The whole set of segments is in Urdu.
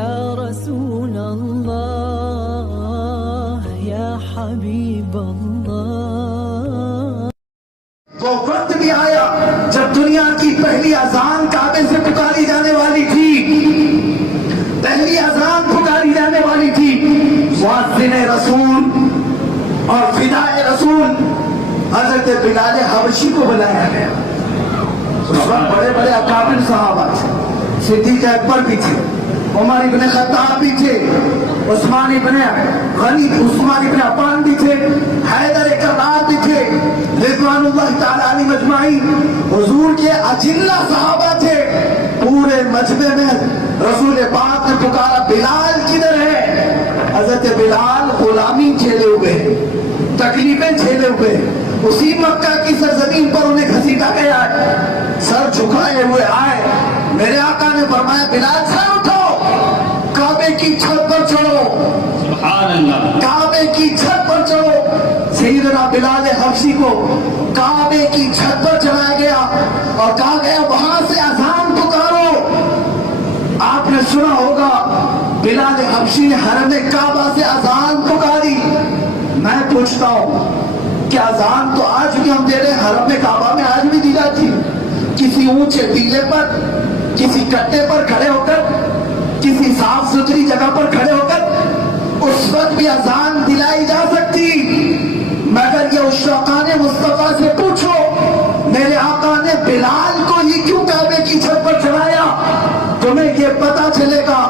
یا رسول اللہ یا حبیب اللہ. وہ وقت بھی آیا جب دنیا کی پہلی اذان کعبے سے پکاری جانے والی تھی. پہلی اذان پکاری جانے والی تھی. مؤذن رسول اور فدائے رسول حضرت بلال حبشی کو بلایا گیا. اس وقت بڑے بڑے اکابر صحابہ تھے. صدیق اکبر بھی تھے, عمر ابن خطاب بھی تھے, عثمان ابن عفان بھی تھے, حیدر کرار بھی تھے, رضوان اللہ تعالی علیہ مجمعین. حضور کے اجلہ صحابہ تھے. پورے مجمع میں رسول پاک نے پکارا, بلال کدھر ہے؟ حضرت بلال غلامی جھیلے ہوئے, تکلیفیں جھیلے ہوئے, اسی مکہ کی سرزمین پر انہیں گھسیٹا گیا ہے. سر جھکائے ہوئے آئے. میرے آقا نے فرمایا, بلال سر اٹھو, کعبے کی چھت پر چڑھو. سبحان اللہ. کعبے کی چھت پر چڑھو. سیدنا بلال حبشی کو کعبے کی چھت پر چڑھایا گیا اور کہا گیا وہاں سے اذان پکارو. آپ نے سنا ہوگا بلال حبشی نے حرم کعبہ سے اذان پکاری. میں پوچھتا ہوں کہ اذان تو آج بھی ہم دے رہے ہیں, حرم کعبہ میں آج بھی دی جاتی. کسی اونچے ٹیلے پر, کسی کٹے پر کھڑے ہو کر, کسی صاف ستھری جگہ پر کھڑے ہو کر اس وقت بھی اذان دلائی جا سکتی. مگر یہ اشاقان مصطفیٰ سے پوچھو, میرے آقا نے بلال کو ہی کیوں کعبے کی چھت پر چڑھایا؟ تمہیں یہ پتا چلے گا,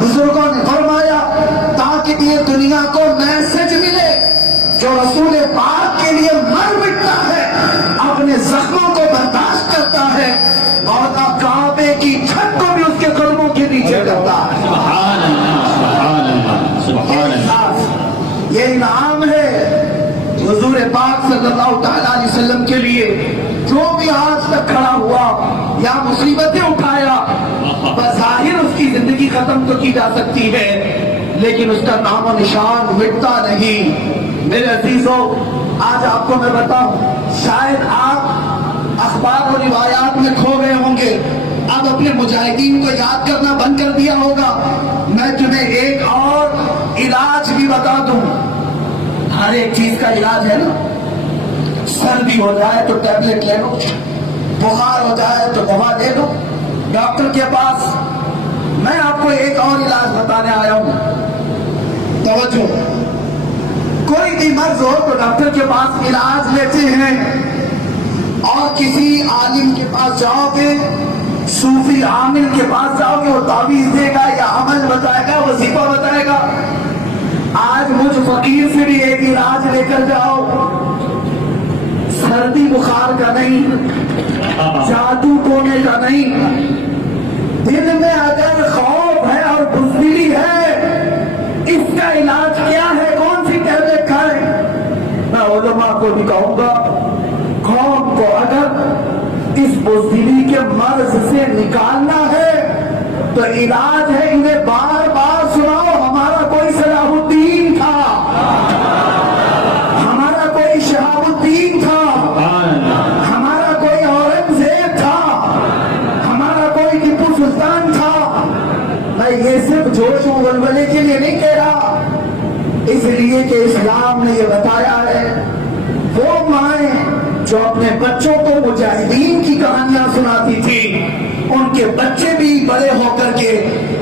بزرگوں نے فرمایا تاکہ یہ دنیا کو میسج ملے, جو رسول پاک کے لیے مر مٹتا ہے, اپنے زخموں کو برداشت کرتا ہے, اور کعبے کی چھت کو بھی اس کے قدموں کے نیچے کرتا ہے. سبحان اللہ, سبحان اللہ, سبحان اللہ. یہ انعام ہے حضور پاک صلی اللہ تعالی علیہ وسلم کے لیے. جو بھی آج تک کھڑا ہوا یا مصیبتیں اٹھایا, بظاہر اس کی زندگی ختم تو کی جا سکتی ہے, لیکن اس کا نام و نشان مٹتا نہیں. میرے عزیزوں, آج آپ کو میں بتاؤں, شاید آپ اخبار و روایات میں کھو گئے ہوں گے, اب اپنے مجاہدین کو یاد کرنا بند کر دیا ہوگا. میں تمہیں ایک اور علاج بھی بتا دوں. ہر ایک چیز کا علاج ہے نا. سردی ہو جائے تو ٹیبلٹ لے لو, بخار ہو جائے تو دوا لے لو ڈاکٹر کے پاس. میں آپ کو ایک اور علاج بتانے آیا ہوں. توجہ, کوئی بھی مرض ہو تو ڈاکٹر کے پاس علاج لیتے ہیں, اور کسی عالم کے پاس جاؤ گے, صوفی عامل کے پاس جاؤ گے, وہ تعویذ دے گا یا عمل بتائے گا, وظیفہ بتائے گا. آج مجھ فقیر سے بھی ایک علاج لے کر جاؤ. سردی بخار کا نہیں, جادو ٹونے کا نہیں. دل میں اگر خوف ہے اور بزدلی ہے, اس کا علاج کیا ہے؟ کون سی ٹیبلٹ کھائیں؟ میں علماء کو بھی کہوں گا, قوم کو اگر اس بزدلی کے مرض سے نکالنا ہے تو علاج ہے انہیں بار بار سناؤ. ہمارا کوئی صلاح الدین تھا, ہمارا کوئی شہاب الدین تھا, ہمارا کوئی اورنگزیب تھا, ہمارا کوئی ٹیپو سلطان تھا. میں یہ صرف جوش و ولولے کے لیے نہیں کہہ رہا, اس لیے کہ اسلام نے یہ بتایا ہے وہ مائیں جو اپنے بچوں کو مجاہدین کی کہانیاں سناتی تھی, ان کے بچے بھی بڑے ہو کر کے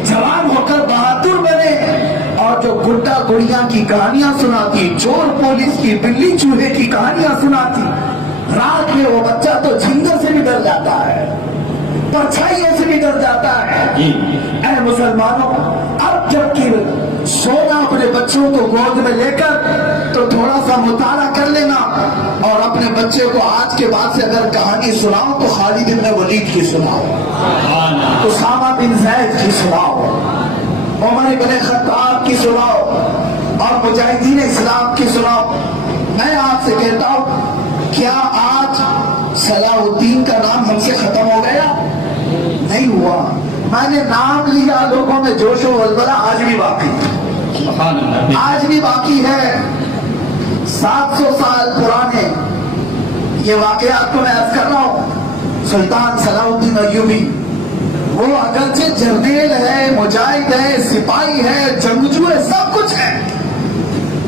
جوان ہو کر بہادر بنے. اور جو گڈا گڑیاں کی کہانیاں سناتی, چور پولیس کی, بلی چوہے کی کہانیاں سناتی, رات میں وہ بچہ تو جھینگوں سے بھی ڈر جاتا ہے, پرچھائیوں سے بھی ڈر جاتا ہے. اے مسلمانوں, اب جب کہ سونا اپنے بچوں کو گود میں لے کر تو تھوڑا سا مطالعہ کر لینا, اور اپنے بچے کو آج کے بعد سے اگر کہانی سناؤ تو خالد بن ولید کی سناؤ, اسامہ بن زید کی سناؤ, عمر بن خطاب کی سناؤ, اور مجاہدین اسلام کی سناؤ. میں آپ سے کہتا ہوں, کیا آج صلاح الدین کا نام ہم سے ختم ہو گیا؟ نہیں ہوا. میں نے نام لیا, لوگوں میں جوش و ولولہ آج بھی باقی, آج بھی باقی ہے. 700 سال پرانے یہ واقعات کو میں عرض کر رہا ہوں. سلطان صلاح الدین ایوبی وہ اگرچہ جرنیل ہے، مجاہد ہے، سپاہی ہے، جنگجو ہے، سب کچھ ہے،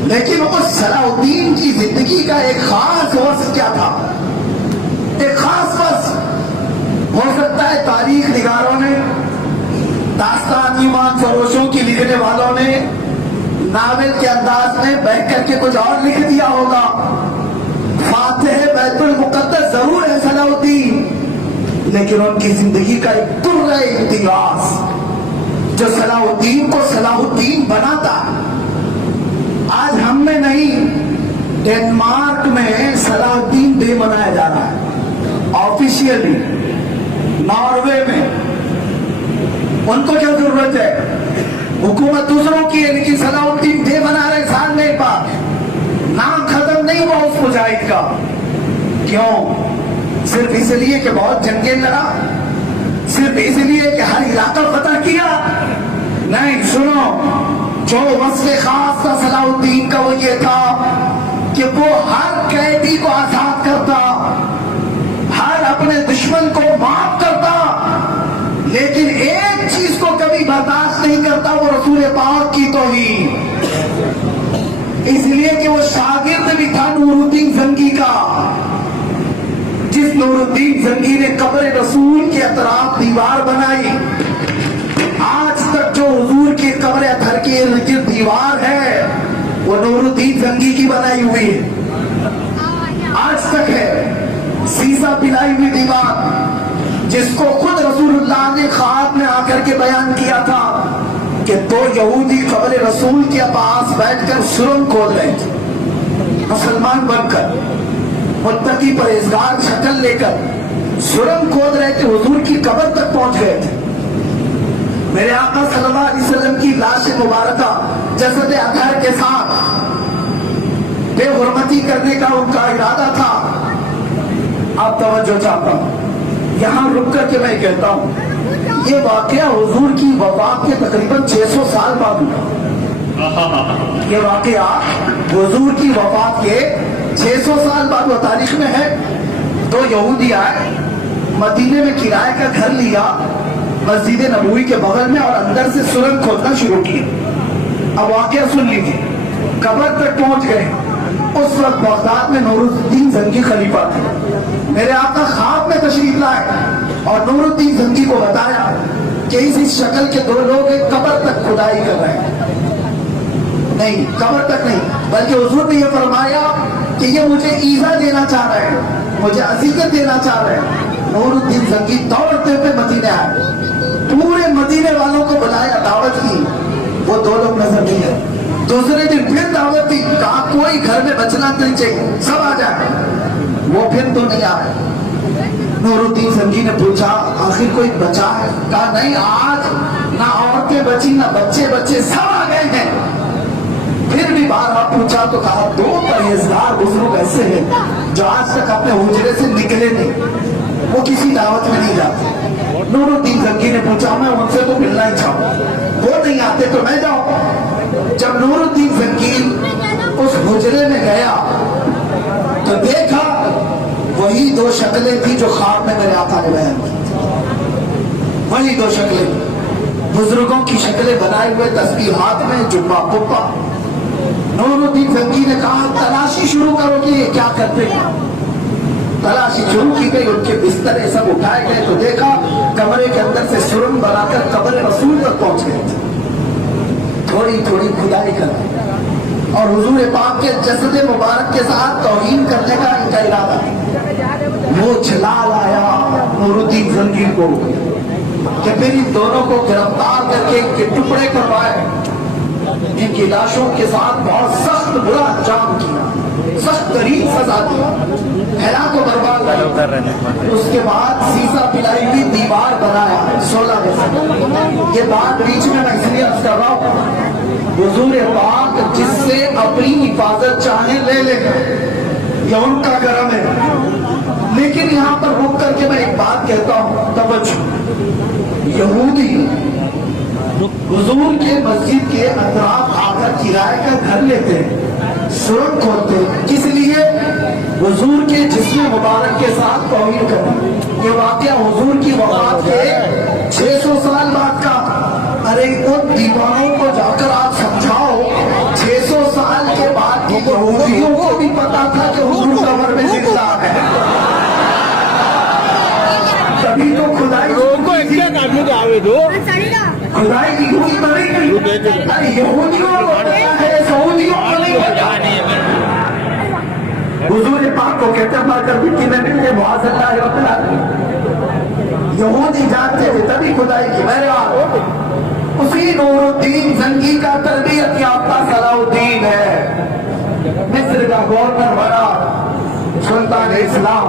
لیکن اس صلاح الدین کی زندگی کا ایک خاص وصف کیا تھا؟ ایک خاص وصف ہو سکتا ہے تاریخ نگاروں نے، داستان ایمان فروشوں کی لکھنے والوں نے ناول کے انداز میں بیٹھ کر کے کچھ اور لکھ دیا ہوگا. فاتح بیت المقدس ضرور ہے صلاح الدین، لیکن ان کی زندگی کا ایک درہ امتیاز جو صلاح الدین کو صلاح الدین بناتا ہے. آج ہم میں نہیں، ڈنمارک میں صلاح الدین ڈے منایا جا رہا ہے آفیشیلی. ناروے میں ان کو کیا ضرورت ہے؟ حکومت دوسروں کی ہے، لیکن صلاح الدین ڈے منا رہے سال نہیں پاک. نام ختم نہیں ہوا اس مجاہد کا. کیوں؟ صرف اس لیے کہ بہت جنگیں لڑا، صرف اس لیے کہ ہر علاقہ فتح کیا؟ نہیں، سنو، جو وصف خاص تھا صلاح الدین کا وہ یہ تھا کہ وہ ہر قیدی کو آزاد کرتا، ہر اپنے دشمن کو معاف کرتا، لیکن ایک چیز کو کبھی برداشت نہیں کرتا، وہ رسول پاک کی توہین. اس لیے کہ وہ شاگرد بھی تھا نور الدین زنگی کا، جس نور الدین زنگی نے قبر رسول کے اطراف دیوار بنائی. آج تک جو حضور کی قبر اطہر کے ارد گرد دیوار ہے وہ نور الدین زنگی کی بنائی ہوئی ہے، آج تک ہے. سیسا پلائی ہوئی دیوار جس کو خود رسول اللہ نے خواب میں آ کر کے بیان کیا تھا کہ دو یہودی قبر رسول کے پاس بیٹھ کر سرنگ کھود رہے تھے، مسلمان بن کر، متقی پرہیزگار شکل لے کر سرنگ کھود رہے تھے، حضور کی قبر تک پہنچ گئے تھے. میرے آقا صلی اللہ علیہ وسلم کی لاش مبارکہ جسد اطہر کے ساتھ بے حرمتی کرنے کا ان کا ارادہ تھا. آپ توجہ چاہتا ہوں، یہاں رک کر کے میں کہتا ہوں یہ واقعہ حضور کی وفات کے تقریباً 600 سال بعد ہوا. یہ واقعہ حضور کی وفات کے 600 سال بعد وہ تاریخ میں ہے. دو یہودی آئے، مدینے میں کرائے کا گھر لیا مسجد نبوی کے بغل میں، اور اندر سے سرنگ کھودنا شروع کی. اب واقعہ سن لیجیے. قبر تک پہنچ گئے. اس وقت بغداد میں نور الدین زنگی خلیفہ تھے. میرے آقا خواب میں تشریف لائے اور نور الدین زنگی کو بتایا کہ اس شکل کے دو لوگ ایک قبر تک کھدائی کر رہے ہیں. نہیں، قبر تک نہیں، بلکہ حضور نے یہ فرمایا کہ یہ مجھے ایذا دینا چاہ رہے ہیں، مجھے اذیت دینا چاہ رہے ہیں. نور الدین زنگی دوڑتے ہوئے مدینے آئے، پورے مدینے والوں کو بلایا، دعوت کی. وہ دو لوگ نظر نہیں آئے. دوسرے دن پھر دعوت دی، کہا کوئی گھر میں بچنا نہیں چاہیے، سب آ جائے. وہ پھر تو نہیں آئے. نور الدین زنگی نے پوچھا آخر کوئی بچا ہے؟ کہا نہیں، آج نہ عورتیں بچی نہ بچے بچے، سب آ گئے ہیں. پھر بھی بارہا پوچھا تو کہا دو پرہیزگار بزرگ ایسے ہیں جو آج تک اپنے حجرے سے نکلے نہیں، وہ کسی دعوت میں نہیں جاتے. نور الدین زنگی نے پوچھا میں ان سے تو ملنا ہی چاہوں، وہ نہیں آتے تو میں جاؤں. جب نور الدین زنگی اس حجرے میں گیا تو دیکھا وہی دو شکلیں تھی جو خواب میں میرے آقا نے بیان کی. وہی دو شکلیں، بزرگوں کی شکلیں بنائے ہوئے، تسبیحات میں، جبہ پپا. نور الدین زنگی نے کہا تلاشی شروع کرو کہ یہ کیا کرتے ہیں. تلاشی شروع کی گئی، ان کے بسترے سب اٹھائے گئے تو دیکھا کمرے کے اندر سے سرنگ بنا کر قبر رسول تک پہنچ گئے تھے. تھوڑی تھوڑی کھدائی کر اور حضور پاک کے جسد مبارک کے ساتھ توہین کرنے کا ان کا ارادہ. وہ جلال آیا نور الدین زنگی کو کہ پھر ان دونوں کو گرفتار کر کے ان کے ٹکڑے کروائے، ان کی لاشوں کے ساتھ بہت سخت برا انجام کیا، سخت ترین سزا دی، ہلاک و برباد کیا. اس کے بعد سیسا پلائی ہوئی دیوار بنایا 16 گز. یہ بات بیچ میں اس لیے عرض کر رہا ہوں، حضور پاک جس سے اپنی حفاظت چاہیں لے لے، یہ ان کا کرم ہے. لیکن یہاں پر رک کر کے میں ایک بات کہتا ہوں، توجہ. یہودی حضور کے مسجد کے اطراف آ کر کرائے کا گھر لیتے ہیں، سرنگ کھودتے کس لیے؟ حضور کے جسم مبارک کے ساتھ توہین کرنا. یہ واقعہ حضور کی وفات کے 600 سال بعد کا. ارے ان دیوانوں کو جا کر آپ سمجھاؤ 600 سال کے بعد کی یہودیوں کو بھی پتا تھا کہ حضور قبر میں زندہ ہے. تبھی تو خدائی خدائی کی ہوئی بڑی گئی. ارے یہودیوں کو پتا ہے سعودیوں کو نہیں پتا. حضور پاک کو کہتے ہیں کر مٹی میں ملتے معاذ اللہ وتعالی. یہودی جانتے تھے تبھی خدائی کی بہرحال اسی نور الدین زنگی کا تربیت یافتہ صلاح الدین ہے. مصر کا گورنر بنا سلطان اسلام.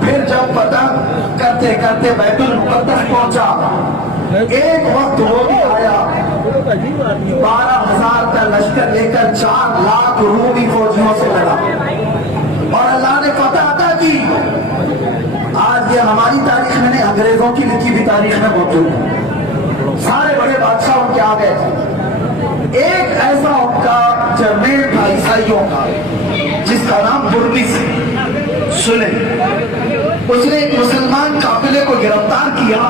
پھر جب فتح کرتے کرتے بیت المقدس پہنچا ایک وقت وہ بھی آیا 12,000 کا لشکر لے کر 4 لاکھ رومی فوجیوں سے لڑا اور اللہ نے فتح عطا کی. آج یہ ہماری تاریخ میں نہیں انگریزوں کی لکھی بھی تاریخ میں موجود ہے. سارے بڑے بادشاہ ان کے آ گئے تھے. ایک ایسا ان کا جرنیل تھا عیسائیوں کا جس کا نام برنس سنے. اس نے ایک مسلمان قافلے کو گرفتار کیا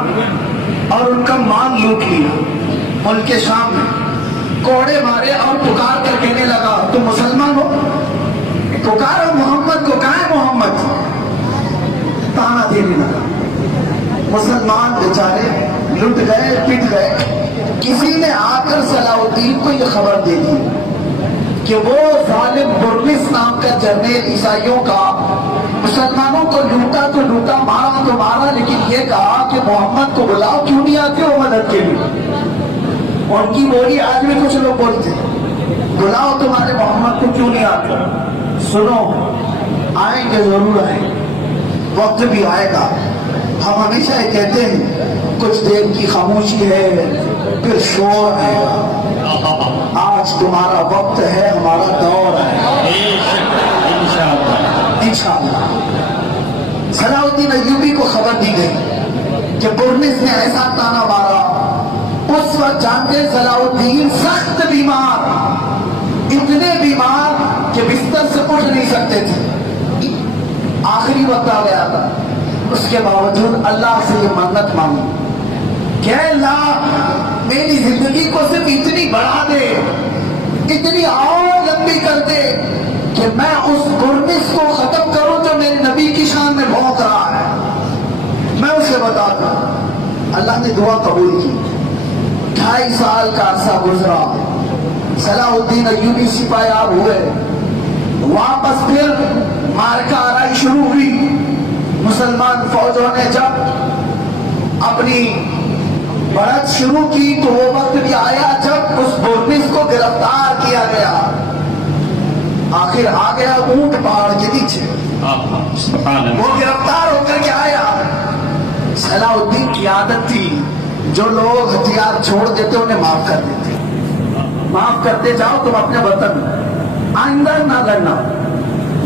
اور ان کا مال لوٹ لیا. ان کے شام میں کوڑے مارے اور پکار کر کہنے لگا تم مسلمان ہو؟ پکارو محمد کو. کہاں ہے محمد؟ تانا دینے لگا. مسلمان بیچارے لٹ گئے پٹ گئے. کسی نے آ کر صلاح الدین کو یہ خبر دے دی کہ وہ ظالم برنس نام کا جرنیل عیسائیوں کا مسلمانوں کو لوٹا تو لوٹا مارا تو مارا لیکن یہ کہا کہ محمد کو بلاؤ کیوں نہیں آتے ہو مدد کے لیے. ان کی بولی آج بھی کچھ لوگ بولتے بلاؤ تمہارے محمد کو کیوں نہیں آتے. سنو آئیں گے ضرور آئیں گے. وقت بھی آئے گا. ہم ہمیشہ یہ کہتے ہیں کچھ دیر کی خاموشی ہے پھر شور آئے گا. آج تمہارا وقت ہے ہمارا دور ہے انشاءاللہ. صلاح الدین ایوبی کو خبر دی گئی کہ برنس نے ایسا تانا مارا. اس وقت جانتے صلاح الدین سخت بیمار اتنے بیمار کہ بستر سے اٹھ نہیں سکتے تھے. آخری وقت آ گیا تھا. اس کے باوجود اللہ سے یہ منت مانگی کہ اللہ میری زندگی کو صرف اتنی بڑھا دے اتنی اور لمبی کر دے کہ میں اس برنس کو ختم کروں جو میرے نبی کی شان میں بھونک رہا ہے. میں اسے بتا دوں. اللہ نے دعا قبول کی. 2.5 سال کا عرصہ گزرا. صلاح الدین ایوبی سپاہیاب ہوئے. واپس پھر مارکہ آرائی شروع ہوئی. مسلمان فوجوں نے جب اپنی بڑھت شروع کی تو وہ وقت بھی آیا جب اس برنس کو گرفتار کیا گیا. آخر آ گیا اونٹ پہاڑ کے نیچے. وہ گرفتار ہو کر کے آیا. صلاح الدین کی عادت تھی جو لوگ ہتھیار چھوڑ دیتے انہیں معاف کر دیتے. معاف کرتے جاؤ تم اپنے وطن آئندہ نہ لڑنا.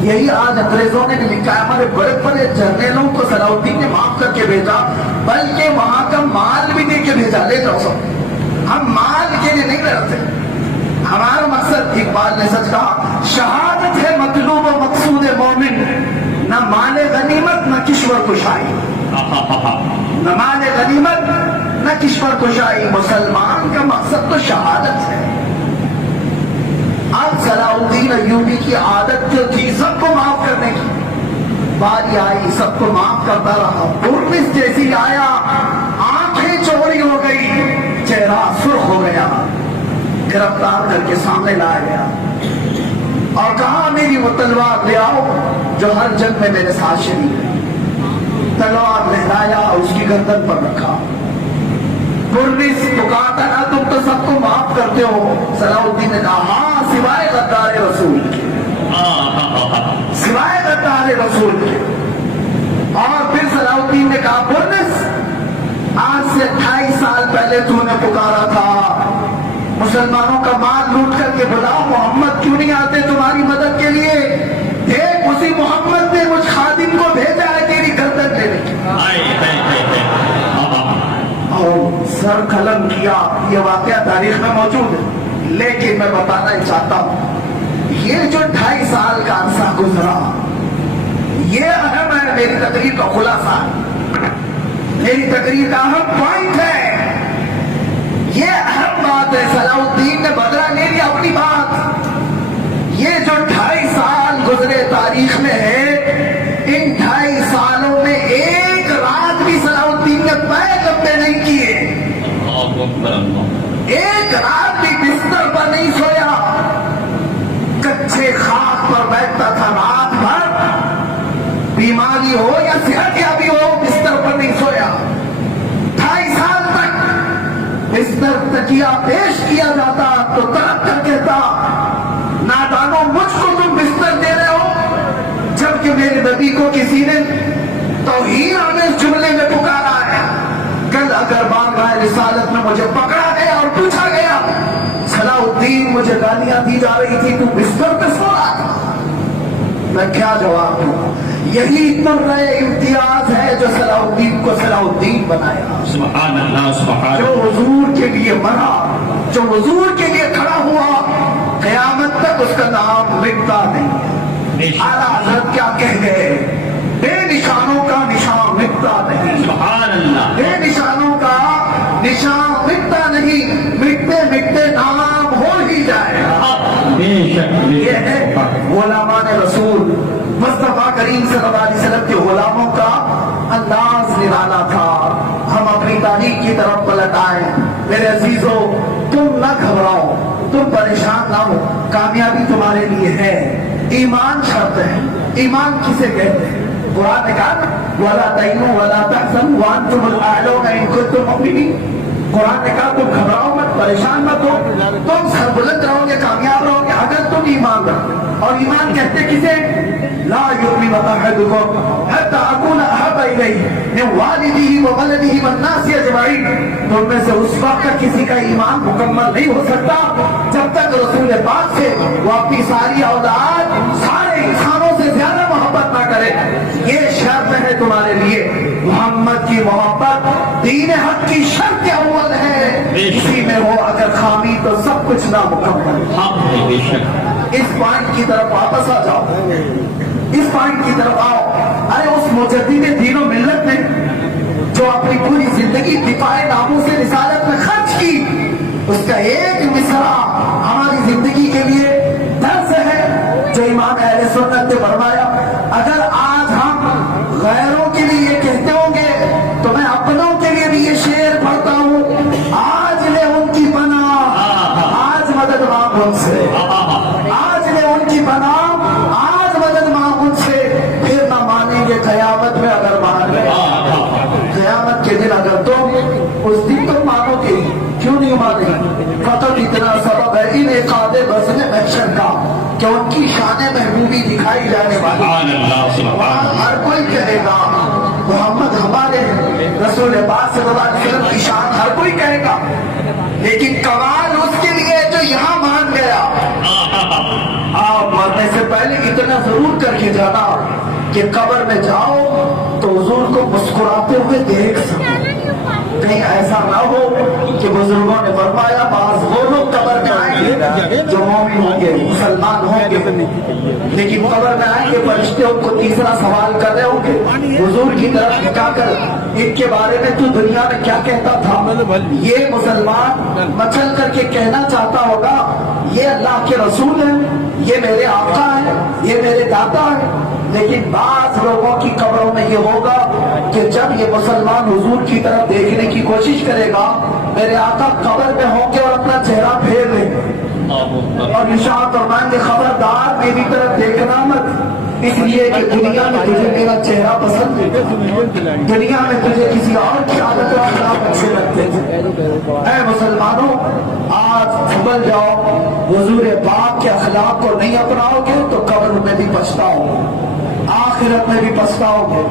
یہی آج انگریزوں نے بھی لکھا ہے. ہمارے بڑے بڑے جرنیلوں کو صلاح الدین نے معاف کر کے بھیجا بلکہ وہاں کا مال بھی دے کے بھیجا. لے جاؤ سب. ہم مال کے لیے نہیں لڑتے. ہمارا مقصد اقبال نے سچ کہا شہادت ہے مطلوب و مقصود مومن نہ مال غنیمت نہ کشور کشائی. نہ مال غنیمت نہ کشور کشائی. مسلمان کا مقصد تو شہادت ہے. آج صلاح الدین ایوبی کی عادت جو تھی سب کو معاف کرنے کی باری آئی. سب کو معاف کرتا رہا. برنس جیسی آیا آنکھیں چوری ہو گئی چہرہ سرخ ہو گیا. گرفتار کر کے سامنے لایا گیا اور کہا میری وہ تلوار لے آؤ جو ہر جنگ میں میرے ساتھ شریک ہے. تلوار لہرایا اس کی گردن پر رکھا. برنس تو کہا تھا نا تم تو سب کو معاف کرتے ہو. صلاح الدین نے کہا ہاں سوائے غدار رسول کے. سوائے غدار رسول کے. اور پھر صلاح الدین نے کہا برنس آج سے 28 سال پہلے تو نے پکارا تھا مسلمانوں کا مال لوٹ کر کے بلاؤ محمد کیوں نہیں آتے تمہاری مدد کے لیے. دیکھ اسی محمد نے مجھ خادم کو بھیجا ہے تیری گردن لینے کی. اور سر قلم کیا. یہ واقعہ تاریخ میں موجود ہے لیکن میں بتانا ہی چاہتا ہوں یہ جو 2.5 سال کا عرصہ گزرا، یہ اہم ہے میری تقریر کا خلاصہ، میری تقریر کا اہم پوائنٹ ہے، یہ اہم بات ہے۔ صلاح الدین نے بدلا لے لیا اپنی بات۔ یہ جو 2.5 سال گزرے تاریخ میں ہے، ان 2.5 سالوں میں ایک رات بھی صلاح الدین نے پیر لمبے نہیں کیے، ایک رات بھی بستر پر نہیں سویا، کچے خاک پر بیٹھتا تھا رات بھر، بیماری ہو یا صحت یابی ہو بستر پر نہیں سویا۔ 2.5 سال تک بستر تکیہ پیش کیا جاتا تو تڑپ کر کہتا، نادانوں مجھ کو تم بستر دے رہے ہو، جبکہ میرے نبی کو کسی نے توہین آمیز جملے میں پکارا ہے۔ کل اگر بارگاہ رسالت میں مجھے پکڑا گیا اور پوچھا گیا، صلاح الدین مجھے گالیاں دی جا رہی تھی، تو بستر پہ سو رہا تھا، میں کیا جواب دوں؟ یہی طرح امتیاز ہے جو صلاح الدین کو صلاح الدین بنایا۔ سبحان اللہ، سبحان جو حضور کے لیے مرا، جو حضور کے لیے کھڑا ہوا، قیامت تک اس کا نام مٹتا نہیں۔ اعلیٰ حضرت کیا کہہ گئے؟ بے نشانوں کا نشان مٹتا نہیں، سبحان اللہ، بے نشانوں کا نشان مٹتا نہیں، مٹتے مٹتے نام ہو ہی جائے گا۔ بے شک یہ ہے غلامان رسول مصطفیٰ کریم صلی اللہ علیہ وسلم کے غلاموں کا انداز نرالا تھا۔ ہم اپنی تاریخ کی طرف پلٹ آئے۔ میرے عزیزو، تم نہ گھبراؤ، تم پریشان نہ ہو، کامیابی تمہارے لیے ہے۔ ایمان شرط ہے۔ ایمان کسے کہتے ہیں؟ قرآن نے کہا وَلَا تَهِنُوا وَلَا تَحْزَنُوا وَأَنْتُمُ الْأَعْلَوْنَ إِن كُنتُم مُؤْمِنِينَ۔ قرآن نے کہا تم گھبراؤ مت، پریشان مت ہو، تم سربلند رہو گے، کامیاب رہو گے اگر تم ایمان رکھو۔ اور ایمان کہتے کسے؟ لا يؤمن أحدكم حتى أكون أحب إليه من والده وولده والناس أجمعين۔ تم میں سے اس وقت تک کسی کا ایمان مکمل نہیں ہو سکتا جب تک رسول پاک سے وہ اپنی ساری اولاد، سارے انسانوں سے زیادہ محبت نہ کرے۔ یہ شرط ہے تمہارے لیے، محمد کی محبت دین حق کی شرط اول ہے، اسی میں ہو اگر خامی تو سب کچھ نامکمل۔ بے شک اس پوائنٹ کی طرف واپس آ جاؤ، اس پوائنٹ کی طرف آؤ۔ ارے اس مجدد دین و ملت نے جو اپنی پوری زندگی دفاع ناموس رسالت میں خرچ کی، اس کا ایک مصرع ہماری زندگی کے لیے درس ہے جو امام اہل سنت نے فرمایا، اگر آج ہم غیروں کے لیے یہ کہتے ہوں گے تو میں اپنوں کے لیے بھی یہ شعر پڑھتا ہوں، آج لے ان کی پناہ، آج مدد مانگ ان سے، آج لے ان کی پناہ، آج مدد مانگ ان سے، پھر نہ مانیں گے قیامت میں اگر مان گئے۔ قیامت کے دن اگر تم اس دن تم مانو گے، کیوں نہیں مانیں؟ فقط اتنا سبب ہے انعقاد بزم محشر کا کہ ان کی شان محبوبی دکھائی جانے والی۔ سبحان اللہ، سبحان اللہ، ہر کوئی کہے گا محمد ہمارے ہیں، رسول پاک صلی اللہ علیہ وسلم کی شان ہر کوئی کہے گا، لیکن کمال اس کے لیے جو یہاں مان گیا۔ آپ مرنے سے پہلے اتنا ضرور کر کے جانا کہ قبر میں جاؤ تو حضور کو مسکراتے ہوئے دیکھ سکو۔ کہیں ایسا نہ ہو کہ بزرگوں نے فرمایا بعض وہ لوگ قبر میں آئیں گے جو مومن ہوں گے، مسلمان ہوں گے، لیکن قبر میں آئیں گے فرشتے ان کو تیسرا سوال کر رہے ہوں گے، حضور کی طرف نکاح کر ان کے بارے میں تو دنیا میں کیا کہتا تھا؟ یہ مسلمان مچل کر کے کہنا چاہتا ہوگا یہ اللہ کے رسول ہیں، یہ میرے آقا ہیں، یہ میرے داتا ہیں، لیکن بعض لوگوں کی قبروں میں یہ ہوگا کہ جب یہ مسلمان حضور کی طرف دیکھنے کی کوشش کرے گا، میرے آقا قبر میں ہوں گے اور اپنا چہرہ پھیر لیں گے اور ارشاد فرمائیں گے خبردار میری طرف دیکھنا مت، اس لیے کہ دنیا میں تجھے میرا چہرہ پسند ہے، دنیا میں تجھے کسی اور کی عادت و اخلاق اچھے لگتے تھے۔ اے مسلمانوں، آج سنبھل جاؤ، حضور پاک کے اخلاق کو نہیں اپناؤ گے تو قبر میں بھی پچھتاؤ گے، آخرت میں بھی پچھتاؤ گے۔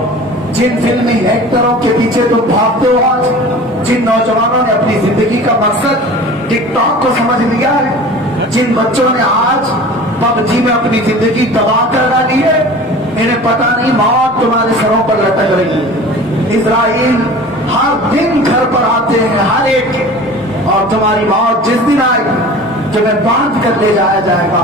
جن فلمی ایکٹروں کے پیچھے تم بھاگتے ہو، آج جن نوجوانوں نے اپنی زندگی کا مقصد ٹک ٹاک کو سمجھ لیا ہے، جن بچوں نے آج پب جی میں اپنی زندگی تباہ کر ڈالی ہے، انہیں پتہ نہیں موت تمہارے سروں پر لٹک رہی ہے۔ اسرائیل ہر دن گھر پر آتے ہیں ہر ایک، اور تمہاری موت جس دن آئے تمہیں باندھ کر لے جایا جائے گا،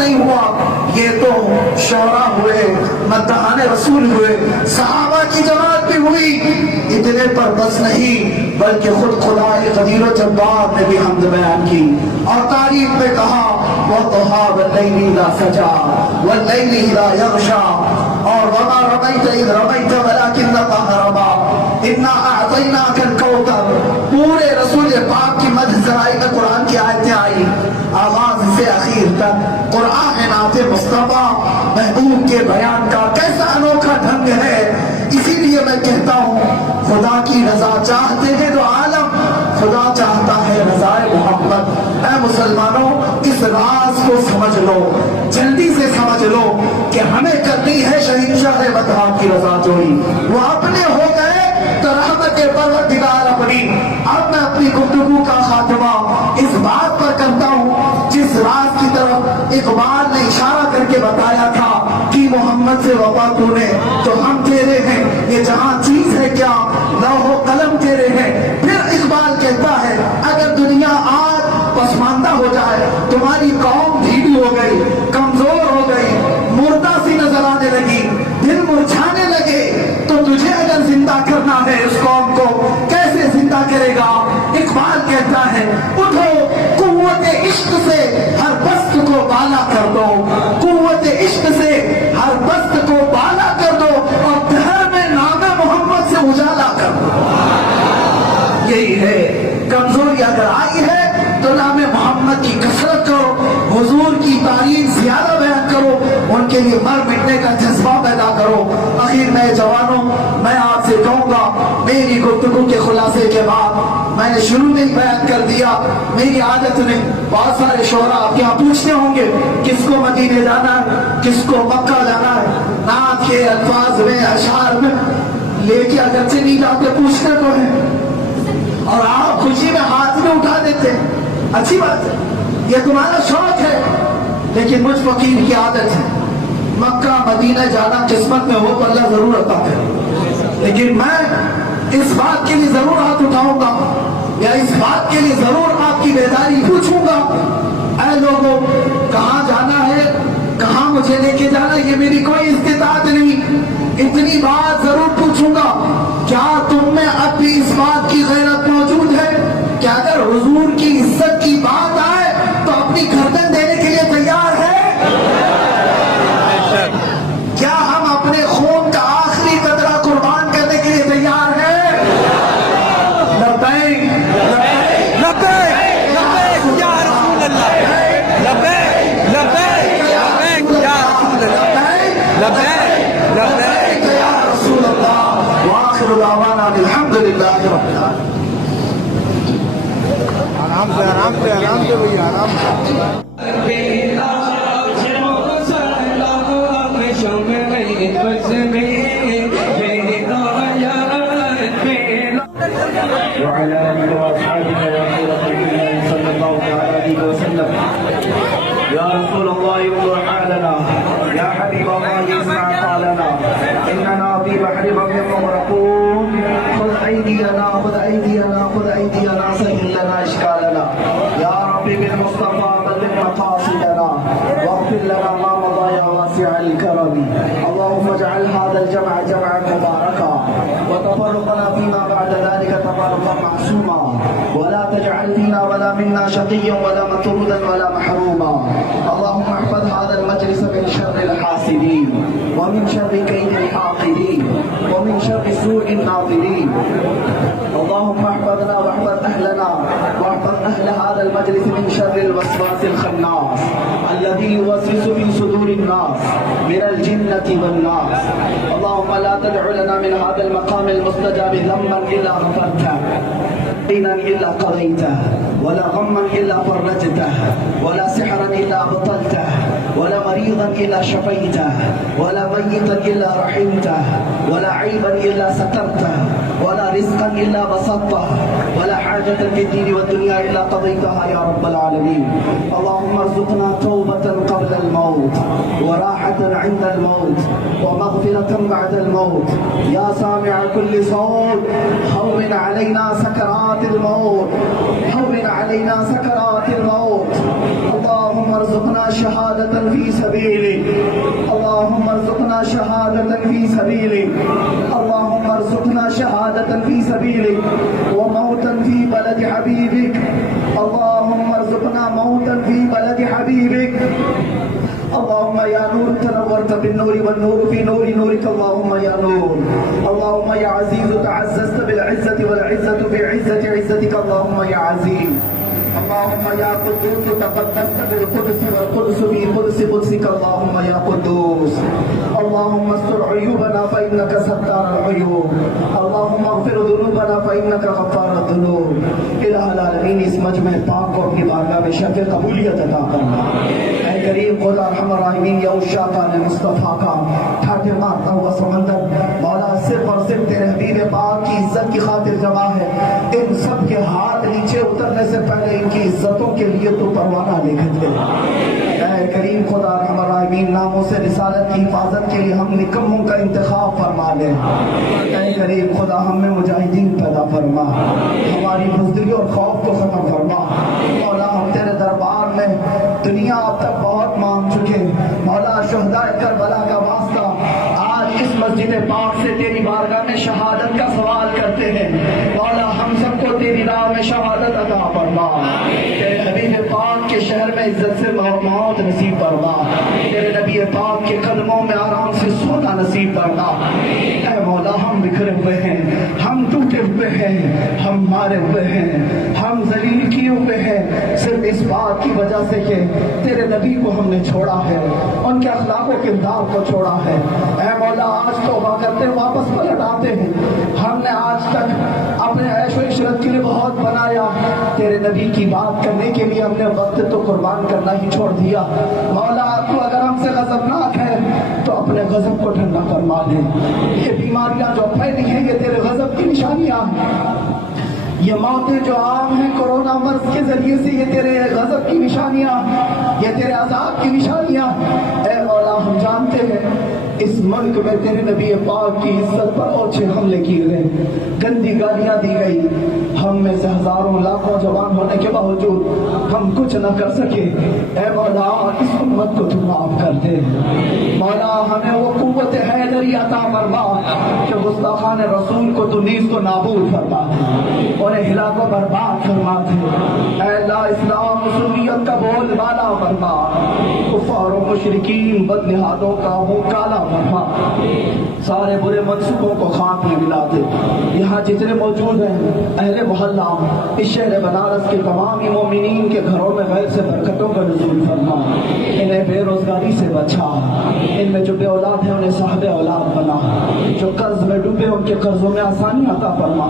نہیں ہوا. یہ تو شعراء ہوئے, مداحان رسول ہوئے, صحابہ کی جماعت بھی ہوئی. اتنے پر بس نہیں بلکہ خود خدا قدیر و جبار نے بھی حمد بیان کی اور تعریف میں کہا وَالضُّحَىٰ وَاللَّيْلِ إِذَا سَجَىٰ وَاللَّيْلِ إِذَا يَغْشَىٰ اور وَمَا رَمَيْتَ إِذْ رَمَيْتَ وَلَٰكِنَّ اللَّهَ رَمَىٰ إِنَّا أَعْطَيْنَاكَ الْكَوْثَرَ. پورے رسول پاک کی مدح ذرائع میں قرآن کی آیتیں آئی, آغاز سے اخیر تک. قرآن نعت مصطفیٰ محبوب کے بیان کا کیسا انوکھا ڈھنگ ہے. اسی لیے میں کہتا ہوں خدا کی رضا چاہتے ہیں تو عالم, خدا چاہتا ہے رضا محمد. اے مسلمانوں, اس راز کو سمجھ لو, جلدی سے سمجھ لو کہ ہمیں کرنی ہے شہنشاہ مدح کی رضا جوئی. وہ اپنے ہو گئے تو رحمت پروردگار اپنی. اب میں اپنی گفتگو کا خاتمہ اس بات پر کرتا ہوں جس راز کی طرف اقبال نے اشارہ کر کے بتایا تھا کہ محمد سے وفا تو نے تو ہم تیرے ہیں, یہ جہاں چیز ہے کیا لوح و قلم تیرے ہیں. پھر اقبال کہتا ہے اگر دنیا آج پسماندہ ہو جائے, تمہاری قوم ڈھیلی ہو گئی, کمزور ہو گئی, مردہ سی نظر آنے لگی, دل مرجھانے لگے, تو تجھے اگر زندہ کرنا ہے اس قوم کو کیسے زندہ کرے گا. اقبال کہتا ہے اٹھو قوت عشق سے ہر بست کو بالا کر دو, قوت عشق سے ہر بست کو بالا کر دو اور دہر میں نام محمد سے اجالا کر دو. یہی ہے, کمزوری اگر آئی ہے تو نام محمد کی کثرت کرو, حضور کی تعریف زیادہ بیان کرو, ان کے لیے مر مٹنے کا جذبہ پیدا کرو. آخر میں جوانوں, میں آپ سے کہوں گا میری گفتگو کے خلاصے کے بعد میں نے شروع میں ہی بیان کر دیا, میری عادت نہیں. بہت سارے شعراء آپ کے یہاں پوچھتے ہوں گے کس کو مدینے جانا ہے, کس کو مکہ جانا ہے. نعت کے الفاظ میں اشعار میں لے کے اگرچہ نہیں جاتے, پوچھتے تو ہیں اور آپ خوشی میں ہاتھ میں اٹھا دیتے. اچھی بات ہے, یہ تمہارا شوق ہے, لیکن مجھ فقیر کی عادت ہے مکہ مدینہ جانا قسمت میں ہو تو اللہ ضرور عطا کرے. لیکن میں اس بات کے لیے ضرور ہاتھ اٹھاؤں گا یا اس بات کے لیے ضرور آپ کی بیداری پوچھوں گا, اے لوگوں کہاں جانا ہے, کہاں مجھے لے کے جانا ہے, یہ میری کوئی استطاعت نہیں. اتنی بات ضرور پوچھوں گا, کیا تم میں اب بھی اس بات کی غیرت موجود ہے کہ اگر حضور کی عزت کی بات آئے تو اپنی گردن دینے کے لیے تیار ہے؟ کیا ہم اپنے خون کا آخری قطرہ قربان کرنے کے لیے تیار ہیں؟ لبیک لبیک لبیک یا رسول اللہ, لبیک لبیک لبیک یا رسول اللہ, لبیک لبیک یا رسول اللہ. وآخر دعوانا الحمدللہ رب العالمین. آرام سے بھئی, آرام سے. وعلى آله وأصحابه صلى الله عليه وسلم. يا رسول الله انظر حالنا, يا حبيب الله اسمع قالنا, إننا في بحر مغرقون. خذ أيدينا خذ أيدينا خذ أيدينا, سهل لنا إشكالنا. يا ربي بالمصطفى بلغ مقاصدنا واغفر لنا ما مضى يا واسع الكرم. اللهم اجعل هذا الجمع جمعا مباركا وتفرقنا فيما بعد ذلك تفرقا معصوما, ولا تجعل فينا ولا منا شقيا ولا مطرودا ولا محروما. اللهم احفظ هذا المجلس من شر الحاسدين ومن شر كيد الحاقدين ومن شر سوء الناظرين. اللهم احفظنا واحفظ اهلنا واحفظ اهل هذا المجلس من شر الوسواس الخناس الذي يوسوس في صدور الناس من الجنة والناس. اللهم لا تدع لنا من هذا المقام المستجاب ذنبا الا غفرته, دينا الا قضيته, ولا غما الا فرجته, ولا سحرا الا ابطلته, ولا مريضا الا شفيته, ولا ميتا الا رحمته, ولا عيبا الا سترته, ولا رزقا الا بسطته, ولا حاجة في الدين والدنيا الا قضيتها يا رب العالمين. اللهم ارزقنا توبة قبل الموت وراحة عند الموت ومغفرة بعد الموت. يا سامع كل صوت هون علينا سكرات الموت, هون علينا سكرات الموت. اللهم اللهم ارزقنا شهادة في سبيلك اللهم ارزقنا شهادة في سبيلك اللهم ارزقنا شهادة في سبيلك وموتا في بلد حبيبك اللهم ارزقنا موتا في بلد حبيبك اللهم يا نور تنورت بالنور والنور في نور نورك اللهم يا نور اللهم يا عزيز تعززت بالعزة والعزة بعزة عزتك اللهم يا عزيز اللهم يا قدوس تقدست بالقدس والقدس بقدس قدسك اللهم يا قدوس اللهم استر عيوبنا فإنك ستار العيوب اللهم اغفر ذنوبنا فإنك غفار الذنوب الہ العالمین اس مجمع پاک کو اپنی بارگاہ میں شرف قبولیت عطا فرما اے کریم خدا ارحم الراحمین یا الشاطان مصطفیٰ کا ٹھاٹھے مارتا ہوا سمندر مولا صرف اور صرف تیرے حبیب پاک کی عزت کی خاطر جمع ہے ان سب کے ہاتھ نیچے اترنے سے پہلے ان کی عزتوں کے لیے تو پروانہ لکھ دے اے کریم خدا ارحم الراحمین ناموں سے رسالت کی حفاظت کے لیے ہم نکموں کا انتخاب فرما لے اے کریم خدا ہم میں مجاہدین پیدا فرما ہماری بزدلی اور خوف کو ختم فرما مولا ہم تیرے دربار میں دنیا اب تک بہت مانگ چکے مولا شہداء کربلا کا واسطہ آج اس مسجد پاک سے تیری بارگاہ میں شہادت کا سوال کرتے ہیں مولا ہم سب کو تیری راہ میں شہادت عطا فرما تیرے حبیب پاک کے شہر میں عزت سے موت نصیب فرما تیرے نبی پاک کے قدموں میں آرام سے سونا نصیب فرما اے مولا ہم بکھرے ہوئے ہیں ہم ٹوٹے ہوئے ہیں ہم مارے ہوئے ہیں ہم ذلیل کیے ہوئے ہیں صرف اس بات کی وجہ سے کہ تیرے نبی کو ہم نے چھوڑا ہے ان کے اخلاق و کردار کو چھوڑا ہے اے مولا آج توبہ کرتے واپس پلٹ آتے ہیں ہم نے آج تک اپنے عیش و عشرت کے لیے بہت بنایا تیرے نبی کی بات کرنے کے لیے ہم نے وقت تو قربان کرنا ہی چھوڑ دیا مولا تو اگر ہم سے غضبناک ہے تو اپنے غضب کو ٹھنڈا فرما دے یہ بیماریاں جو پھیلی ہیں یہ تیرے غضب کی نشانیاں ہیں یہ موتیں جو عام ہیں کرونا مرض کے ذریعے سے یہ تیرے غضب کی نشانیاں یہ تیرے عذاب کی نشانیاں اے مولا ہم جانتے ہیں اس ملک میں تیرے نبی پاک کی عزت پر اوچھے حملے کیے گئے گندی گالیاں دی گئی ہم میں سے ہزاروں لاکھوں جوان ہونے کے باوجود ہم کچھ نہ کر سکے اے مولا اس امت کو تو معاف کر دے مولا ہمیں وہ قوت حیدری عطا فرما کہ گستاخان رسول کو تو نیز کو نابود فرما دے انہیں ہلاک و برباد فرما دے اے اللہ اسلام و سنیت کا بول بالا فرما کفار و مشرکین بدنہادوں کا وہ کالا فرما سارے برے منصوبوں کو خاک میں ملا دے یہاں جتنے موجود ہیں اہل محلہ اس شہر بنارس کے تمام مومنین کے گھروں میں غیر سے برکتوں کا نزول فرما انہیں بے روزگاری سے بچا ان میں جو بے اولاد ہیں انہیں صاحب اولاد بنا جو قرض میں ڈوبے ان کے قرضوں میں آسانی عطا فرما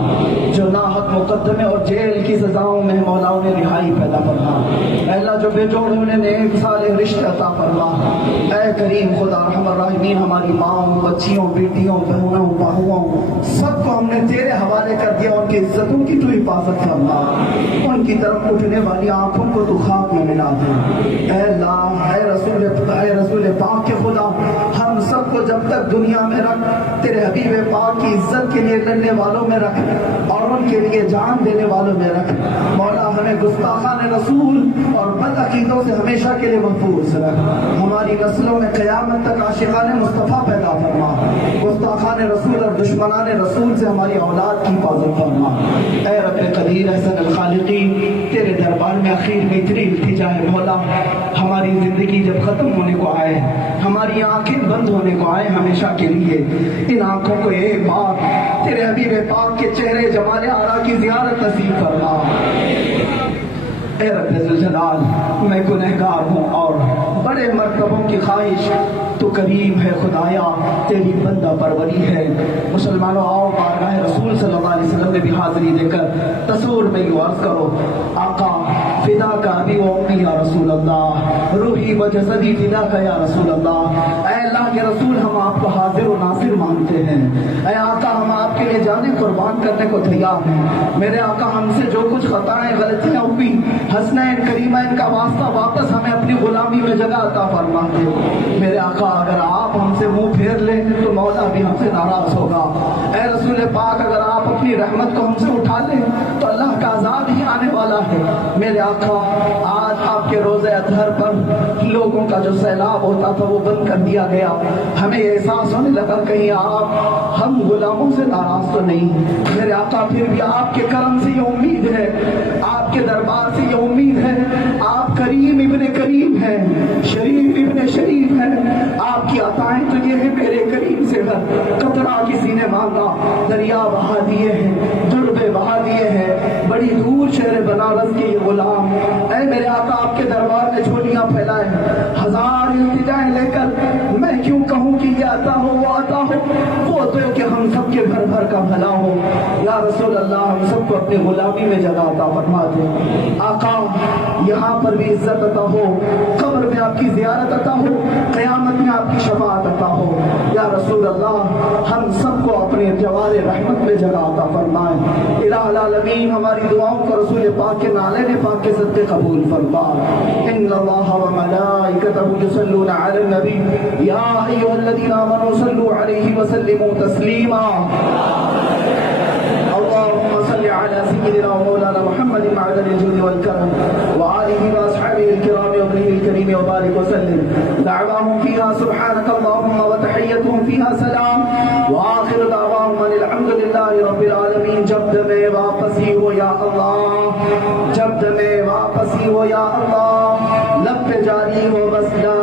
جو ناحق مقدمے اور جیل کی سزاؤں میں مولا انہیں رہائی پیدا فرما اے اللہ جو بے جوڑ انہیں نیک صالح رشتے عطا فرما اے کریم خدا ارحم الراحمین ہماری ماؤں بچیوں بیٹیوں بہنوں باہوؤں سب کو ہم نے تیرے حوالے کر دیا ان کی عزتوں کی تو حفاظت فرما ان کی طرف اٹھنے والی آنکھوں کو تو خاک میں ملا دے اے اللہ اے رسول پاک کے خدا ہم سب کو جب تک دنیا میں رکھ تیرے حبیب پاک کی عزت کے لیے لڑنے والوں میں رکھ اور ان کے لیے جان دینے والوں میں رکھ مولا ہمیں گستاخان رسول اور بد عقیدوں سے ہمیشہ کے لیے محفوظ رکھ ہماری نسلوں میں قیامت تک عاشقان مصطفیٰ پیدا فرما گستاخان رسول اور دشمنان رسول سے ہماری اولاد کی حفاظت فرما اے رب قدیر احسن الخالقی تیرے دربار میں اخیر میں اتنی التجا ہے مولا ہماری زندگی جب ختم ہونے کو آئے ہماری آنکھیں بند ہونے کو آئے ہمیشہ کے لیے ان آنکھوں کو ایک بار تیرے حبیب پاک کے چہرے جمال آرا کی زیارت نصیب فرما اے رب ذوالجلال میں گنہگار ہوں اور بڑے مرتبوں کی خواہش تو کریم ہے خدایا تیری بندہ پروری ہے مسلمانوں آؤ بارگاہ رسول صلی اللہ علیہ وسلم میں بھی حاضری دے کر تصور میں یوں عرض کرو آقا فدا کا ابی و امی یا رسول اللہ روحی و جسدی فدا کا یا رسول اللہ اے اللہ کے رسول ہم آپ کو حاضر و ناصر مانتے ہیں اے آقا ہم آپ کے لیے جانے قربان کرنے کو تیار ہیں میرے آقا ہم سے جو کچھ خطائیں غلطیاں ہوئی حسنین کریمین کا واسطہ واپس ہمیں اپنی غلامی میں جگہ عطا فرما دے میرے آقا اگر آپ ہم سے منہ پھیر لیں تو مولا بھی ہم سے ناراض ہوگا اے رسول پاک اگر آپ اپنی رحمت کو ہم سے اٹھا لیں تو اللہ کا عذاب ہی آنے والا ہے میرے آقا آج آپ آپ کے روزے اطہر پر لوگوں کا جو سیلاب ہوتا تھا وہ بند کر دیا گیا. ہمیں احساس ہونے لگا کہیں آپ ہم غلاموں سے ناراض تو نہیں. میرے آقا پھر بھی آپ کے کرم سے یہ امید ہے, آپ کے دربار سے یہ امید ہے. آپ کریم ابن کریم ہیں, شریف ابن شریف ہیں. آپ کی عطائیں تو یہ ہے میرے کریم سے قطرہ کسی نے مانگا دریا بہا دیے ہیں, دربے بہا دیے ہیں. بڑی دور شہر بنارس کے یہ غلام اے میرے آقا آپ کے دربار میں جھولیاں پھیلائے, ہزار التجائیں لے کر میں کیوں کہوں کہ یہ عطا ہو وہ عطا ہو, وہ تو کہ ہم سب کے گھر بھر کا بھلا ہو. یا رسول اللہ ہم سب کو اپنی غلامی میں جگہ عطا فرما دے. آقا یہاں پر بھی عزت عطا ہو, قبر میں آپ کی زیارت عطا ہو, قیامت میں آپ کی شفاعت عطا ہو. یا رسول اللہ ہم سب کو اپنے جوار رحمت میں جگہ عطا فرمائے. الہ العالمین ہماری دعاؤں کو رسول پاک کے نالے پاک کے صدقے قبول فرما. ان اللہ وملائکتہ یصلون علی النبی یا ایھا الذین آمنوا صلوا علیہ وسلموا تسلیما. اللهم صل على سيدنا ومولانا محمد معدن الجود والكرم وآله وأصحابه الكرام وابنه الكريم وبارك وسلم. دعواهم فيها سبحانك اللهم وتحيتهم فيها سلام وآخر دعواهم أن الحمد لله رب العالمين. جب میں واپسی ہو یا اللہ, جب میں واپسی ہو یا اللہ, لب پہ جاری ہو بس لا